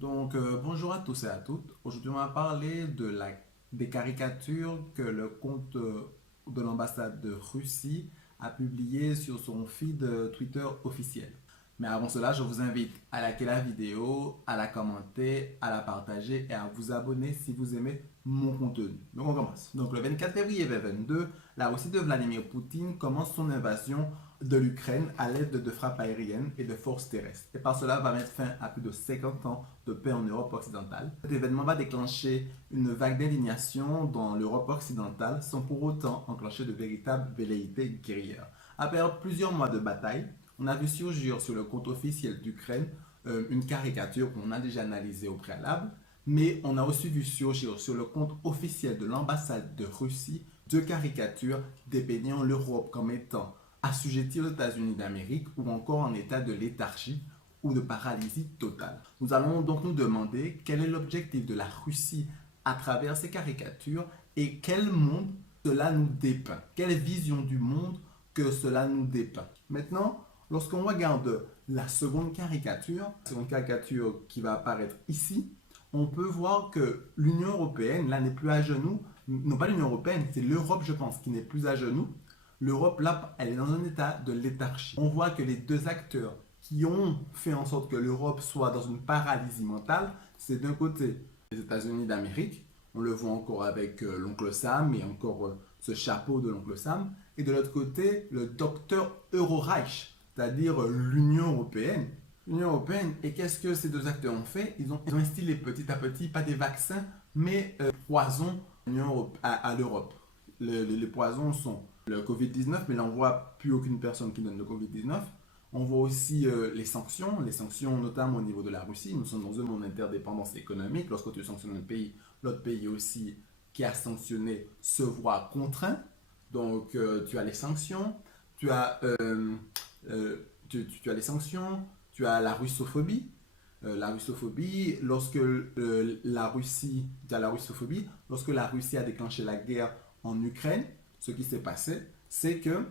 Bonjour à tous et à toutes. Aujourd'hui, on va parler des caricatures que le compte de l'ambassade de Russie a publiées sur son feed Twitter officiel. Mais avant cela, je vous invite à liker la vidéo, à la commenter, à la partager et à vous abonner si vous aimez mon contenu. Donc on commence. Donc le 24 février 2022, la Russie de Vladimir Poutine commence son invasion de l'Ukraine à l'aide de frappes aériennes et de forces terrestres. Et par cela va mettre fin à plus de 50 ans de paix en Europe occidentale. Cet événement va déclencher une vague d'indignation dans l'Europe occidentale sans pour autant enclencher de véritables velléités guerrières. Après plusieurs mois de bataille, on a vu surgir sur le compte officiel d'Ukraine une caricature qu'on a déjà analysée au préalable, mais on a aussi vu surgir sur le compte officiel de l'ambassade de Russie deux caricatures dépeignant l'Europe comme étant assujettie aux États-Unis d'Amérique ou encore en état de léthargie ou de paralysie totale. Nous allons donc nous demander quel est l'objectif de la Russie à travers ces caricatures et quel monde cela nous dépeint, quelle vision du monde que cela nous dépeint. Maintenant, lorsqu'on regarde la seconde caricature qui va apparaître ici, on peut voir que l'Union européenne, là, n'est plus à genoux. Non, pas l'Union européenne, c'est l'Europe, je pense, qui n'est plus à genoux. L'Europe, là, elle est dans un état de léthargie. On voit que les deux acteurs qui ont fait en sorte que l'Europe soit dans une paralysie mentale, c'est d'un côté les États-Unis d'Amérique, on le voit encore avec l'oncle Sam et encore ce chapeau de l'oncle Sam, et de l'autre côté, le docteur Euroreich, c'est-à-dire l'Union européenne. L'Union européenne, et qu'est-ce que ces deux acteurs ont fait? Ils ont instillé petit à petit, pas des vaccins, mais poisons à l'Europe. Les poisons sont le Covid-19, mais là on ne voit plus aucune personne qui donne le Covid-19. On voit aussi les sanctions notamment au niveau de la Russie. Nous sommes dans un monde d'interdépendance économique. Lorsque tu sanctionnes un pays, l'autre pays aussi qui a sanctionné se voit contraint. Donc tu as les sanctions, tu as les sanctions, tu as la russophobie. La russophobie, lorsque la Russie a déclenché la guerre en Ukraine, ce qui s'est passé, c'est que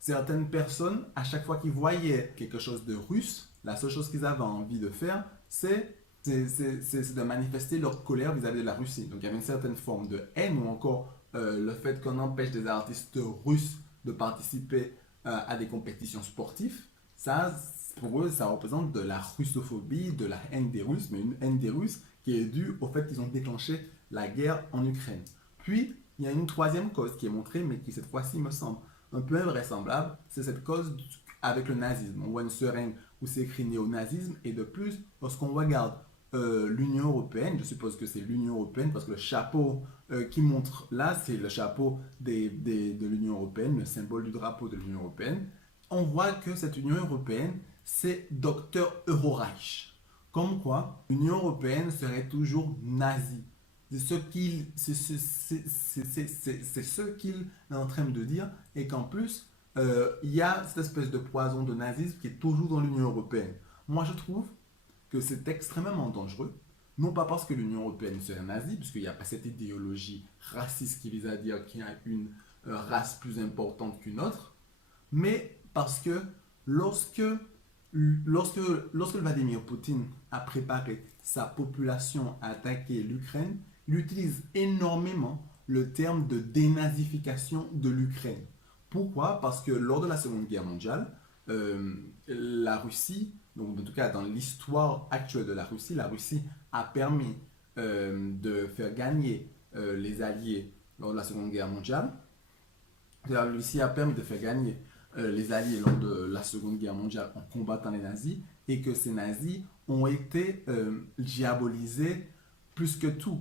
certaines personnes, à chaque fois qu'ils voyaient quelque chose de russe, la seule chose qu'ils avaient envie de faire, c'est de manifester leur colère vis-à-vis de la Russie. Donc il y avait une certaine forme de haine ou encore le fait qu'on empêche des artistes russes de participer à des compétitions sportives. Ça, pour eux, ça représente de la russophobie, de la haine des Russes, mais une haine des Russes qui est due au fait qu'ils ont déclenché la guerre en Ukraine. Puis, il y a une troisième cause qui est montrée, mais qui cette fois-ci me semble un peu invraisemblable, c'est cette cause avec le nazisme. On voit une seringue où c'est écrit néo-nazisme, et de plus, lorsqu'on regarde l'Union européenne, je suppose que c'est l'Union européenne, parce que le chapeau qui montre là, c'est le chapeau de l'Union européenne, le symbole du drapeau de l'Union européenne, on voit que cette Union européenne, c'est Dr Euroreich. Comme quoi, l'Union européenne serait toujours nazie. C'est ce qu'il est en train de dire, et qu'en plus, il y a cette espèce de poison de nazisme qui est toujours dans l'Union européenne. Moi, je trouve que c'est extrêmement dangereux, non pas parce que l'Union européenne serait nazie, puisqu'il n'y a pas cette idéologie raciste qui vise à dire qu'il y a une race plus importante qu'une autre, mais parce que lorsque Vladimir Poutine a préparé sa population à attaquer l'Ukraine, il utilise énormément le terme de dénazification de l'Ukraine. Pourquoi? Parce que lors de la Seconde Guerre mondiale, la Russie, donc en tout cas dans l'histoire actuelle de la Russie a permis de faire gagner les Alliés lors de la Seconde Guerre mondiale. La Russie a permis de faire gagner les Alliés lors de la Seconde Guerre mondiale en combattant les nazis, et que ces nazis ont été diabolisés plus que tout,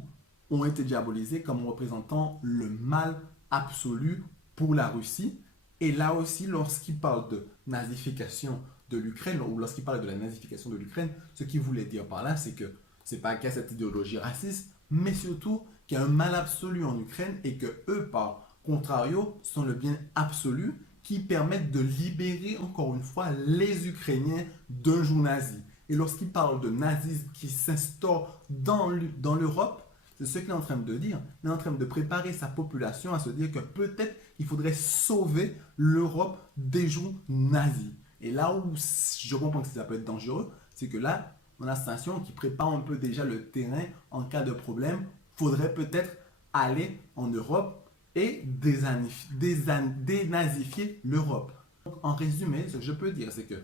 ont été diabolisés comme représentant le mal absolu pour la Russie. Et là aussi, lorsqu'il parle de nazification de l'Ukraine, ou lorsqu'il parle de la nazification de l'Ukraine, ce qu'il voulait dire par là, c'est que c'est pas qu'il y a cette idéologie raciste, mais surtout qu'il y a un mal absolu en Ukraine, et que eux, par contrario, sont le bien absolu, qui permettent de libérer encore une fois les Ukrainiens d'un joug nazi. Et lorsqu'il parle de nazisme qui s'instaure dans l'Europe, c'est ce qu'il est en train de dire. Il est en train de préparer sa population à se dire que peut-être il faudrait sauver l'Europe des jougs nazis. Et là où je comprends que ça peut être dangereux, c'est que là, dans la station, qui prépare un peu déjà le terrain en cas de problème, faudrait peut-être aller en Europe et dénazifier l'Europe. En résumé, ce que je peux dire, c'est que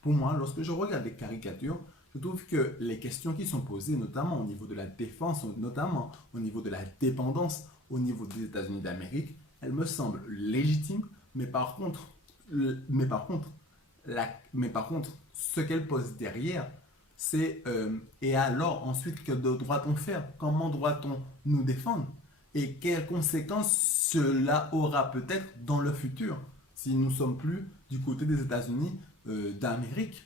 pour moi, lorsque je regarde les caricatures, je trouve que les questions qui sont posées, notamment au niveau de la défense, notamment au niveau de la dépendance, au niveau des États-Unis d'Amérique, elles me semblent légitimes, mais par contre, ce qu'elles posent derrière, c'est et alors ensuite que doit-on faire? Comment doit-on nous défendre? Et quelles conséquences cela aura peut-être dans le futur si nous ne sommes plus du côté des États-Unis d'Amérique?